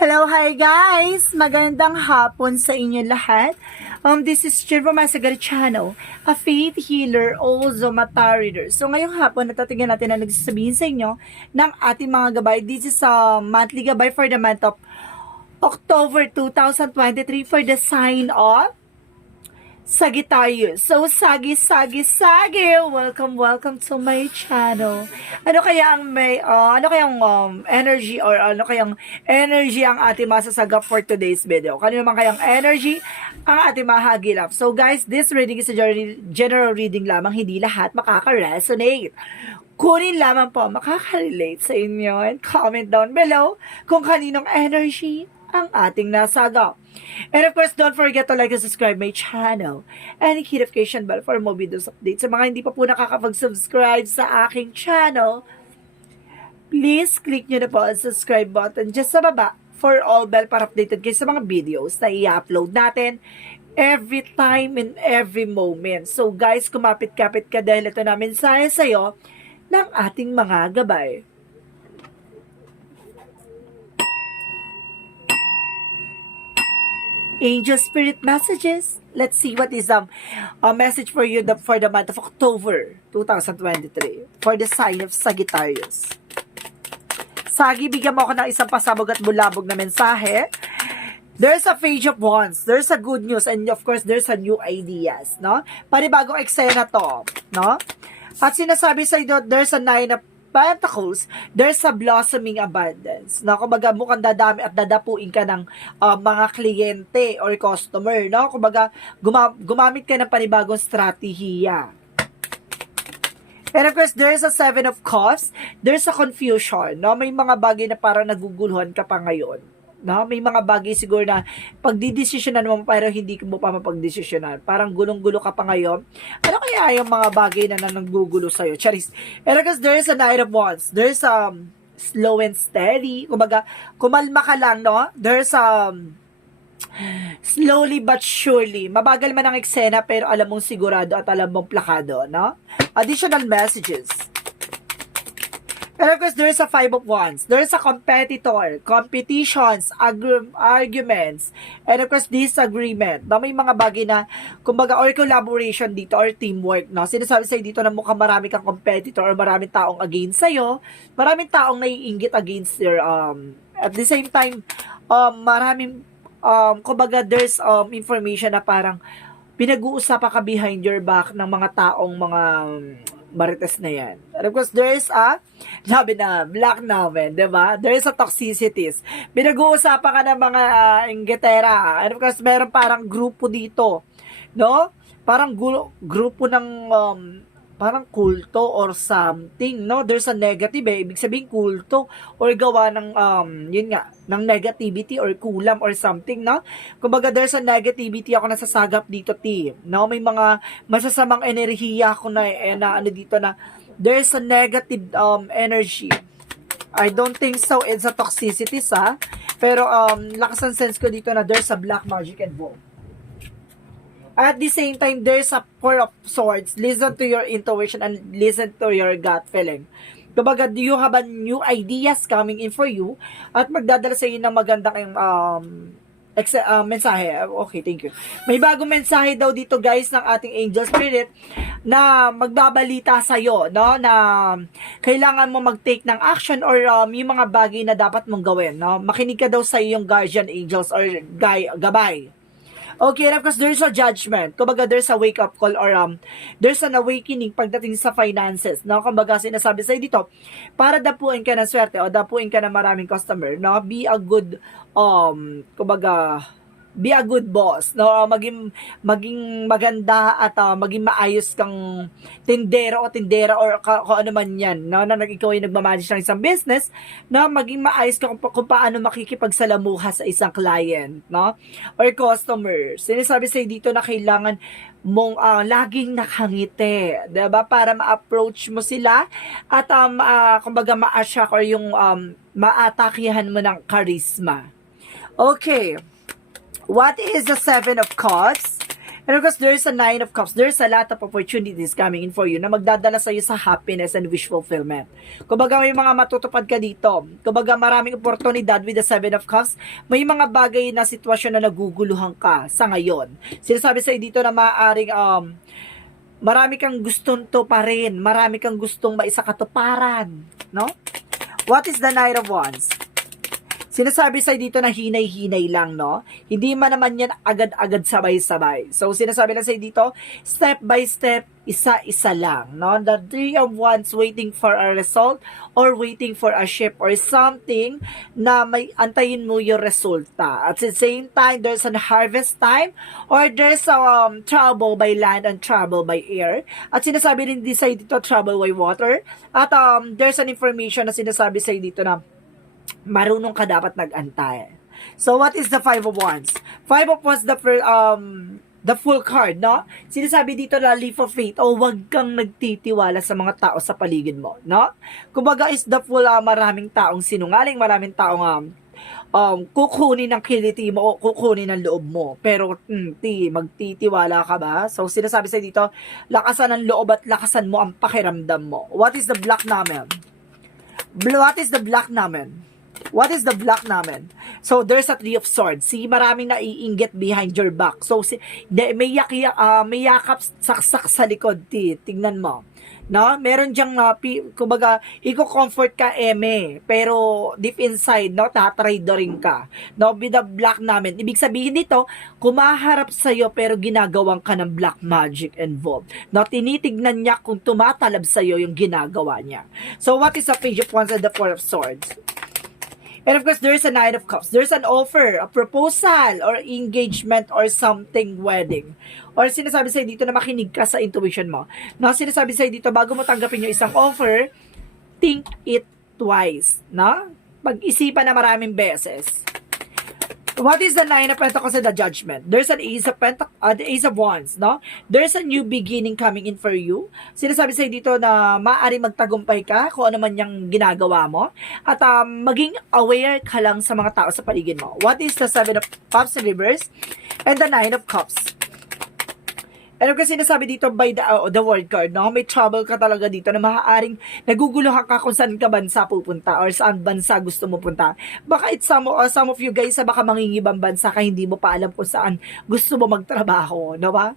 Hello, hi guys! Magandang hapon sa inyo lahat. This is Chirva Masagar Channel, a faith healer, also mata reader. So ngayong hapon, natatingnan natin na nagsasabihin sa inyo ng ating mga gabay. This is a monthly gabay for the month of October 2023 for the sign of Sagittarius. So, Sagi, welcome to my channel. Ano kaya ang energy or ano kayang energy ang ating masasagap for today's video? Kanino man kayang energy ang ating mahagilap? So, guys, this reading is a general reading lamang, hindi lahat makaka-resonate. Kunin lamang po makaka-relate sa inyo and comment down below kung kaninong energy ang ating nasagap. And of course, don't forget to like and subscribe my channel and hit notification bell for more videos updates. Sa mga hindi pa po nakakapag-subscribe sa aking channel, please click nyo na po ang subscribe button just sa baba for all bell para updated kayo sa mga videos na i-upload natin every time and every moment. So guys, kumapit-kapit ka dahil ito namin sa'yo ng ating mga gabay. Angel Spirit messages. Let's see what is a message for you for the month of October 2023 for the sign of Sagittarius. Sagi, bigyan mo ako ng isang pasabog at bulabog na mensahe. There's a page of wands. There's a good news and of course there's a new ideas, no? Panibagong eksena to, no? At sinasabi sa iyo, there's a nine of Pentacles, there's a blossoming abundance. No, kumbaga mukhang dadami at dadapuin ka ng mga kliyente or customer, no? Kumbaga gumamit ka ng panibagong strategiya. And of course, there's a Seven of Cups, there's a confusion, no? May mga bagay na parang naguguluhan ka pa ngayon. No, may mga bagay siguro na pagdidesisyonan mo pero hindi mo pa mapagdesisyonan. Parang gulong-gulo ka pa ngayon. Ano kaya yung mga bagay na nanggugulo sa'yo? Charis. And because there's a Knight of Wands. There's slow and steady. Kumbaga, kumalma ka lang, no? There's slowly but surely. Mabagal man ang eksena pero alam mong sigurado at alam mong plakado, no? Additional messages. And of course, there's a Five of Wands. There's a competitor, competitions, arguments, and of course, disagreement. No, may mga bagay na, kumbaga, or collaboration dito, or teamwork, no? Sinasabi sa'yo dito na mukhang marami kang competitor, or maraming taong against sa'yo, maraming taong naiinggit against your, at the same time, maraming, kumbaga, there's, information na parang, pinag-uusapan ka behind your back ng mga taong mga, marites na yan. And of course, there is sabi na, black naman, diba? There is a toxicities. Pinag-uusapan ka ng mga inggitera. And of course, meron parang grupo dito. No? Parang grupo ng parang kulto or something, no? There's a negative, ibig sabihin kulto or gawa ng, yun nga, ng negativity or kulam or something, no? Kumbaga, there's a negativity ako nasasagap dito, no? May mga masasamang enerhiya ako na ano dito na, there's a negative energy. I don't think so it's a toxicity, pero lakas ang sense ko dito na there's a black magic involved. At the same time, there's a Four of Swords. Listen to your intuition and listen to your gut feeling. Kumbaga, do you have a new ideas coming in for you? At magdadala sa iyo ng magandang mensahe. Okay, thank you. May bagong mensahe daw dito, guys, ng ating Angel Spirit na magbabalita sa iyo, no? Na kailangan mo mag-take ng action or yung mga bagay na dapat mong gawin, no? Makinig ka daw sa iyong guardian angels or gabay. Okay, and of course, there's a judgment. Kumbaga, there's a wake-up call or there's an awakening pagdating sa finances. No? Kumbaga, sinasabi sa'yo dito, para dapuin ka ng swerte o dapuin ka ng maraming customer, no? Be a good, kumbaga, be a good boss, no? Maging maganda at maging maayos kang tindera or kung ano man yan, no? Na ikaw ay nagmamanage ng isang business, no? Maging maayos ka kung paano makikipagsalamuha sa isang client, no? Or customer. Sinasabi sa'yo dito na kailangan mong laging nakangiti, diba? Para ma-approach mo sila at kumbaga ma-attract or yung maatakihan mo ng charisma. Okay. What is the Seven of Cups? And of course, there's a Nine of Cups. There's a lot of opportunities coming in for you na magdadala sa'yo sa happiness and wish fulfillment. Kumbaga, may mga matutupad ka dito. Kumbaga, maraming oportunidad with the Seven of Cups. May mga bagay na sitwasyon na naguguluhan ka sa ngayon. Sinasabi sa'yo dito na maaaring marami kang gustong tuparin, marami kang gustong maisakatuparan, no? What is the Knight of Wands? Sinasabi sa'yo dito na hinay-hinay lang, no? Hindi man naman yan agad-agad sabay-sabay. So, sinasabi lang sa'yo dito, step by step, isa-isa lang, no? The Three of Wands waiting for a result or waiting for a ship or something na may antayin mo yung resulta. At the same time, there's an harvest time or there's trouble by land and trouble by air. At sinasabi rin din sa'yo dito, trouble by water. At there's an information na sinasabi sa'yo dito na marunong ka dapat nag-antay. So, what is the Five of Wands? Five of Wands, the full card, no? Sinasabi dito na leap of faith o wag kang nagtitiwala sa mga tao sa paligid mo, no? Kumbaga is the full, maraming taong sinungaling, maraming taong kukunin ng kiliti mo o kukunin ng loob mo. Pero, magtitiwala ka ba? So, sinasabi sa dito, lakasan ang loob at lakasan mo ang pakiramdam mo. What is the black naman? What is the black naman? What is the black namin? So, there's a Three of Swords. See, maraming naiinggit behind your back. So, may yakap saksak sa likod. Tingnan mo. No? Meron diyang, kumbaga, i-comfort ka, pero deep inside, no, tatradoring ka. No? With the black namin. Ibig sabihin nito, kumaharap sa'yo, pero ginagawan ka ng black magic involved. No? Tinitignan niya kung tumatalab sa'yo yung ginagawa niya. So, what is the Page of Wands and the Four of Swords? And of course, there's a Knight of Cups. There's an offer, a proposal, or engagement, or something wedding. Or sinasabi sa'yo dito na makinig ka sa intuition mo. No? Sinasabi sa'yo dito, bago mo tanggapin yung isang offer, think it twice. No? Pag-isipan na maraming beses. What is the Nine of Pentacles and the Judgment? There's an Ace of the Ace of Wands, no? There's a new beginning coming in for you. Sinasabi sa'yo dito na maaari magtagumpay ka kung ano man yung ginagawa mo. At maging aware ka lang sa mga tao sa paligid mo. What is the Seven of Cups in reverse? And the Nine of Cups. And kasi sinasabi dito by the word card, no? May trouble ka talaga dito na maaaring naguguluhan ka kung saan ka bansa pupunta or saan bansa gusto mo punta. Baka it's some of you guys, baka mangingibang bansa ka, hindi mo pa alam kung saan gusto mo magtrabaho, no ba?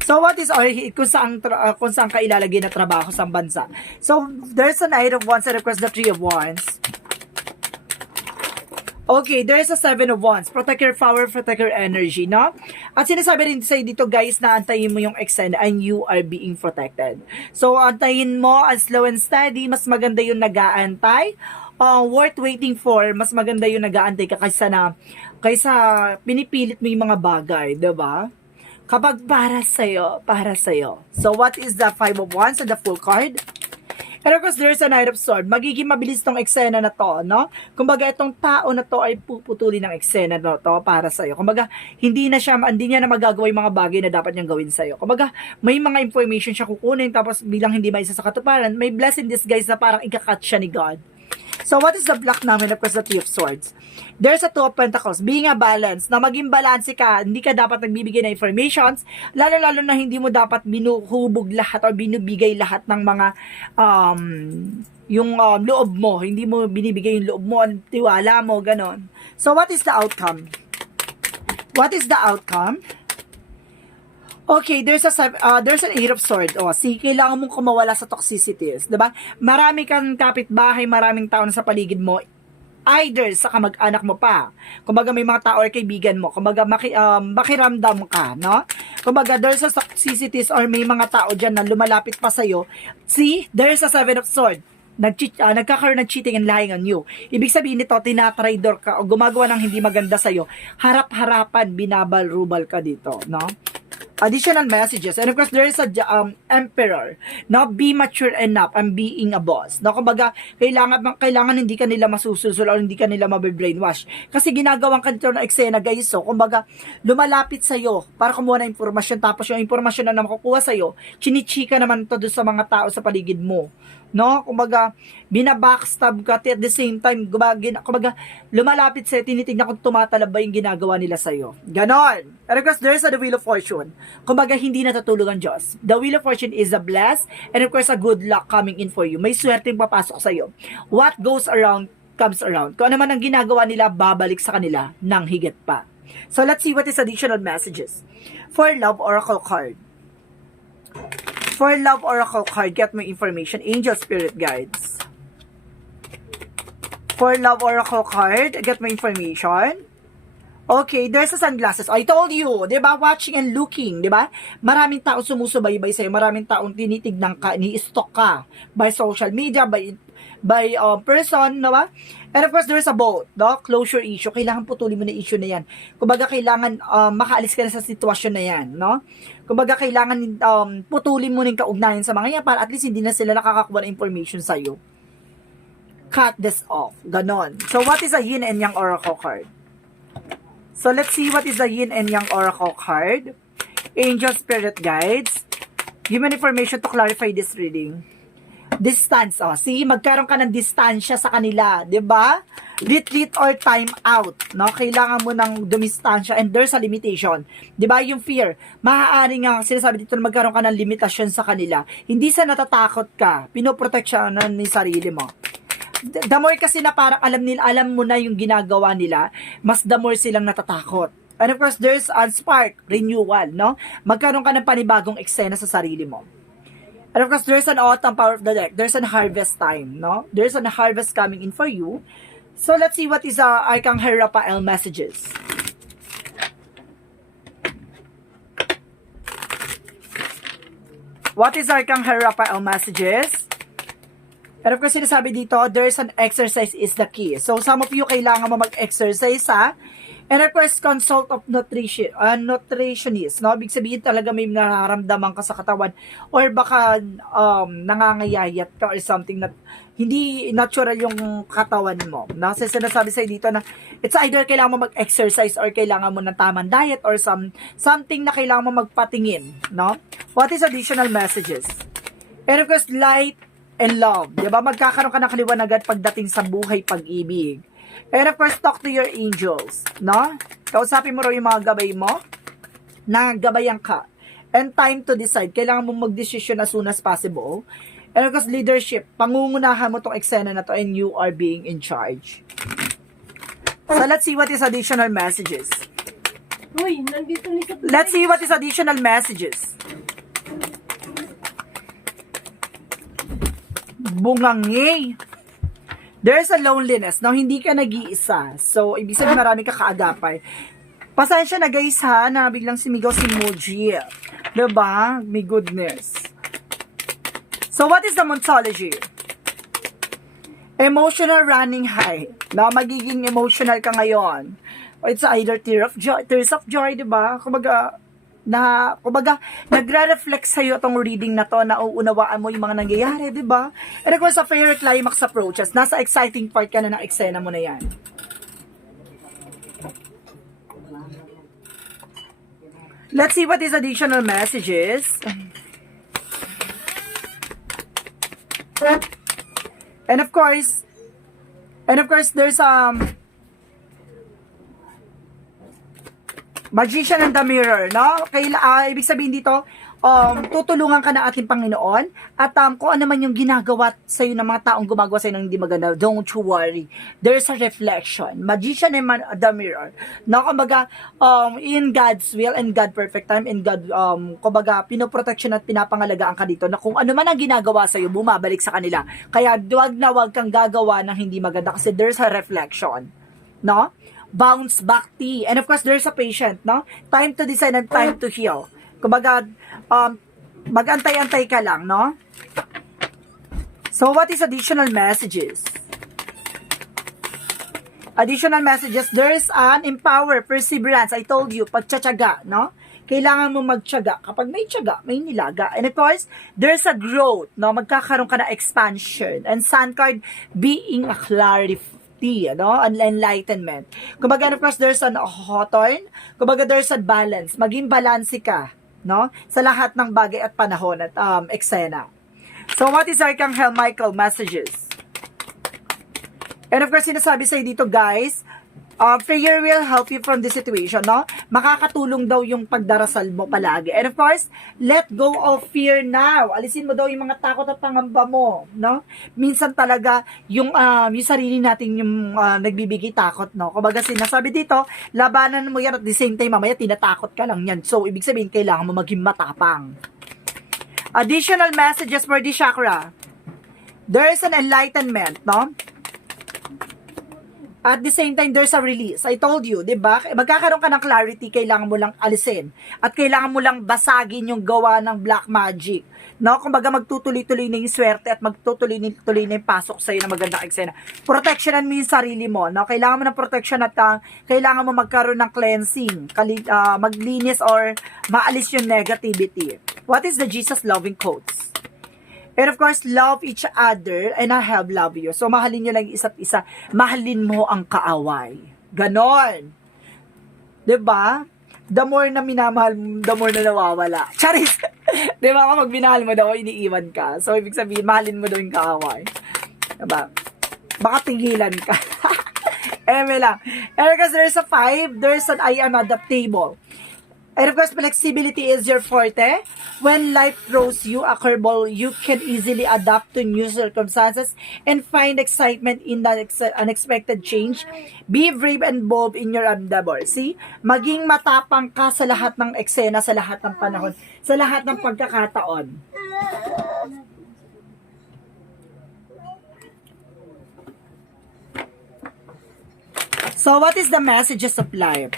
So what is, or kung saan ka ilalagay na trabaho sa bansa. So there's a Knight of Wands and of course the Three of Wands. Okay, there's a Seven of Wands. Protect your power, protect your energy, no? At sinasabi rin sa'yo dito, guys, na antayin mo yung extend and you are being protected. So, antayin mo as slow and steady. Mas maganda yung nag-aantay. Worth waiting for. Mas maganda yung nag-aantay ka kaysa pinipilit mo yung mga bagay, diba? Kapag para sa'yo. So, what is the Five of Wands and the full card? And of course, there's a Knight of Swords. Magiging mabilis tong eksena na to, no? Kumbaga, itong tao na to ay puputulin ng eksena na to para sa'yo. Kumbaga, hindi niya na magagawa yung mga bagay na dapat niyang gawin sa'yo. Kumbaga, may mga information siya kukunin, tapos bilang hindi maisa sa katuparan, may blessing disguise na parang ikakat siya ni God. So, what is the black namin? Of course, the Three of Swords. There's a Two of Pentacles. Being a balance. Na maging balanse ka. Hindi ka dapat nagbibigay ng informations. Lalo-lalo na hindi mo dapat binuhubog lahat or binubigay lahat ng mga loob mo. Hindi mo binibigay yung loob mo, tiwala mo, ganon. So, what is the outcome? What is the outcome? Okay, there's an Eight of Swords. Kailangan mong kumawala sa toxicities, 'di ba? Marami kang kapitbahay, maraming tao na sa paligid mo. Either sa kamag-anak mo pa. Kumbaga may mga tao or kaibigan mo. Kumbaga makiramdam ka, no? Kumbaga there's a toxicities or may mga tao diyan na lumalapit pa sa iyo. See, there's a Seven of Swords. Nagkakaroon ng cheating and lying on you. Ibig sabihin nito, tinatraidor ka o gumagawa ng hindi maganda sa'yo. Harap-harapan, binabalrubal ka dito, no? Additional messages. And of course, there is a emperor. Now, be mature enough and being a boss. No, kumbaga, kailangan hindi ka nila masususul o hindi ka nila mabe-brainwash. Kasi ginagawan ka nito na eksena, guys. So, kumbaga, lumalapit sa'yo para kumuha ng informasyon. Tapos yung informasyon na makukuha sa'yo, chinichika naman ito doon sa mga tao sa paligid mo. no? Kumbaga, binabackstab ka at the same time, kumbaga, lumalapit sa'yo, tinitignan kung tumatalab ba yung ginagawa nila sa'yo. Ganon. And of course, there's the Wheel of Fortune. Kumbaga, hindi natutulog ang Diyos. The Wheel of Fortune is a bless and of course, a good luck coming in for you. May swerteng papasok sa'yo. What goes around, comes around. Kung ano man ang ginagawa nila, babalik sa kanila ng higit pa. So, let's see what is additional messages. For Love Oracle card. For Love Oracle card, get my information. Angel Spirit Guides. For Love Oracle card, get my information. Okay, there's a sunglasses. I told you, di ba? Watching and looking, di ba? Maraming tao sumusubaybay sa'yo. Maraming taong tinitignan ka, ni-stalk ka by social media, by person, di ba? And of course, there's a boat, no? Closure issue. Kailangan putulin mo na issue na yan. Kumbaga, kailangan makaalis ka na sa sitwasyon na yan, no? Kumbaga, kailangan putulin mo na yung kaugnayan sa mga yan para at least hindi na sila nakakakuha ng information sa'yo. Cut this off. Ganon. So, what is a yin and yang oracle card? So, let's see what is the yin and yang oracle card. Angel Spirit Guides. Give me information to clarify this reading. Distance, see, magkaroon ka ng distansya sa kanila, 'di ba? Retreat or time out, no? Kailangan mo ng dumistansya and there's a limitation. 'Di ba? Yung fear, maaari nga sinasabi dito na magkaroon ka ng limitasyon sa kanila. Hindi sa natatakot ka, pinoproteksyonan ni sarili mo. The more kasi na parang alam mo na yung ginagawa nila, mas the more silang natatakot. And of course, there's a spark, renewal, no? Magkaroon ka ng panibagong eksena sa sarili mo. And of course, there's an autumn power of the deck. There's an harvest time, no? There's an harvest coming in for you. So, let's see what is Arcangel Raphael messages. What is Arcangel Raphael messages? And of course, sinasabi dito, there's an exercise is the key. So, some of you kailangan mo mag-exercise, ha? And of course, consult of nutritionist, no? Ibig sabihin talaga may nararamdaman ka sa katawan or baka nangangayayat ka or something na hindi natural yung katawan mo. No? Kasi sinasabi sa'yo dito na it's either kailangan mo mag-exercise or kailangan mo ng tamang diet or something na kailangan mo magpatingin. No? What is additional messages? And of course, light and love. Diba? Magkakaroon ka ng kaliwanagan pagdating sa buhay, pag-ibig. And of course, talk to your angels, no? Kausapin mo raw yung mga gabay mo, na gabayan ka. And time to decide. Kailangan mong mag-decision as soon as possible. And of course, leadership. Pangungunahan mo tong eksena na to and you are being in charge. So, let's see what is additional messages. Uy, nandito ni sa... Let's see what is additional messages. Bungangi. There's a loneliness. Now, hindi ka nag-iisa. So, ibig sabihin marami ka kaagapay. Pasensya na guys ha, na biglang sumigaw si Muji. Diba? May goodness. So, what is the Monsology? Emotional running high. Na magiging emotional ka ngayon. It's either tears of joy, diba? Kumbaga, nagre-reflect sa'yo itong reading na to, na uunawaan mo yung mga nangyayari, di ba? And of course, sa fair climax approaches, nasa exciting part ka na ng eksena mo na yan. Let's see what is additional messages. And of course, there's Magician and the Mirror, no? Ibig sabihin dito, tutulungan ka ng ating Panginoon at kung ano man yung ginagawa sa'yo ng mga taong gumagawa sa'yo ng hindi maganda, don't you worry. There's a reflection. Magician and the Mirror. No? Kumbaga, in God's will and God perfect time, in God, kumbaga, pinoprotection at pinapangalagaan ka dito na kung ano man ang ginagawa sa'yo, bumabalik sa kanila. Kaya wag kang gagawa ng hindi maganda kasi there's a reflection. No? Bounce back tea. And of course, there's a patient, no? Time to decide and time to heal. Kumbaga, mag-antay-antay ka lang, no? So, what is additional messages? Additional messages, there is an empower, perseverance. I told you, pagtsatsaga, no? Kailangan mo magtsaga. Kapag may tsaga, may nilaga. And of course, there's a growth, no? Magkakaroon ka na expansion. And sun card, being a clarification. Ano? Enlightenment. Kumbaga, of course, there's an hawthorn. Kumbaga, there's a balance. Maging balanse ka, no? Sa lahat ng bagay at panahon at eksena. So, what is Archangel Michael messages? And of course, sinasabi sa'yo dito, guys, prayer will help you from this situation, no? Makakatulong daw yung pagdarasal mo palagi. And of course, let go of fear now. Alisin mo daw yung mga takot at pangamba mo, no? Minsan talaga, yung sarili natin yung nagbibigay takot, no? Kumbaga sinasabi dito, labanan mo yan at the same time, mamaya tinatakot ka lang yan. So, ibig sabihin, kailangan mo maging matapang. Additional messages for the chakra. There is an enlightenment, no? At the same time, there's a release. I told you, di ba? Magkakaroon ka ng clarity, kailangan mo lang alisin. At kailangan mo lang basagin yung gawa ng black magic. No? Kumbaga magtutuloy-tuloy na yung swerte at magtutuloy-tuloy na yung pasok sa'yo na magandang eksena. Protectionan mo yung sarili mo. No? Kailangan mo ng protection at kailangan mo magkaroon ng cleansing. Maglinis or maalis yung negativity. What is the Jesus loving quotes? And of course, love each other and I have love you. So, mahalin nyo lang isa't isa. Mahalin mo ang kaaway. Ganon. Diba? The more na minamahal mo, the more na nawawala. Charis! Diba kapag minahal mo daw, iniiwan ka. So, ibig sabihin, mahalin mo daw yung kaaway. Diba? Baka tingilan ka. Eme lang. And because there's a 5, there's an I am adaptable. And of course, flexibility is your forte. When life throws you a curveball, you can easily adapt to new circumstances and find excitement in that unexpected change. Be brave and bold in your endeavor. See? Maging matapang ka sa lahat ng eksena, sa lahat ng panahon, sa lahat ng pagkakataon. So, what is the messages of life?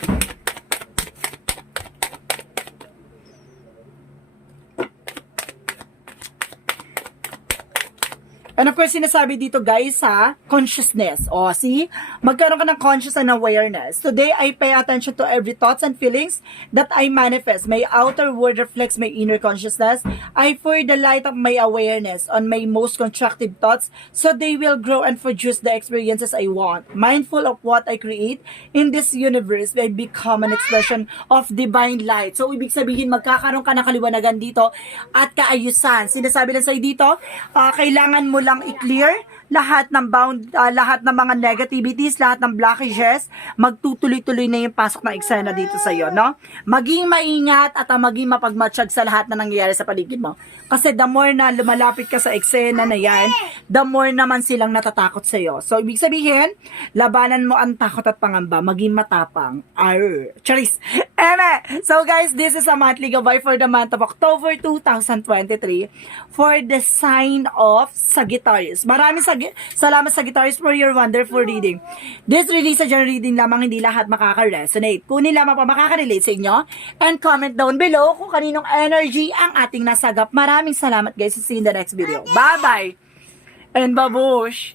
And of course, sinasabi dito guys ha, consciousness. O, see? Magkaroon ka ng conscious and awareness. Today, I pay attention to every thoughts and feelings that I manifest. My outer world reflects my inner consciousness. I pour the light of my awareness on my most constructive thoughts so they will grow and produce the experiences I want. Mindful of what I create in this universe, I become an expression of divine light. So, ibig sabihin, magkakaroon ka ng kaliwanagan dito at kaayusan. Sinasabi lang sa'yo dito, kailangan mo lang i-clear lahat ng lahat ng mga negativities, lahat ng blockages, magtutuloy-tuloy na yung pasok ng eksena dito sa iyo, no? Maging maingat at maging mapagmatsyag sa lahat na nangyayari sa paligid mo. Kasi the more na lumalapit ka sa eksena na yan, the more naman silang natatakot sa iyo. So, ibig sabihin, labanan mo ang takot at pangamba, maging matapang. Charis! Eme! So, guys, this is a monthly gabay for the month of October 2023 for the sign of Sagittarius. Maraming salamat Sagittarius for your wonderful reading. This release sa general reading lamang, hindi lahat makaka-resonate. Kunin lamang pa makaka-relate sa inyo and comment down below kung kaninong energy ang ating nasagap. Maraming salamat guys. See you in the next video. Bye-bye! And babush!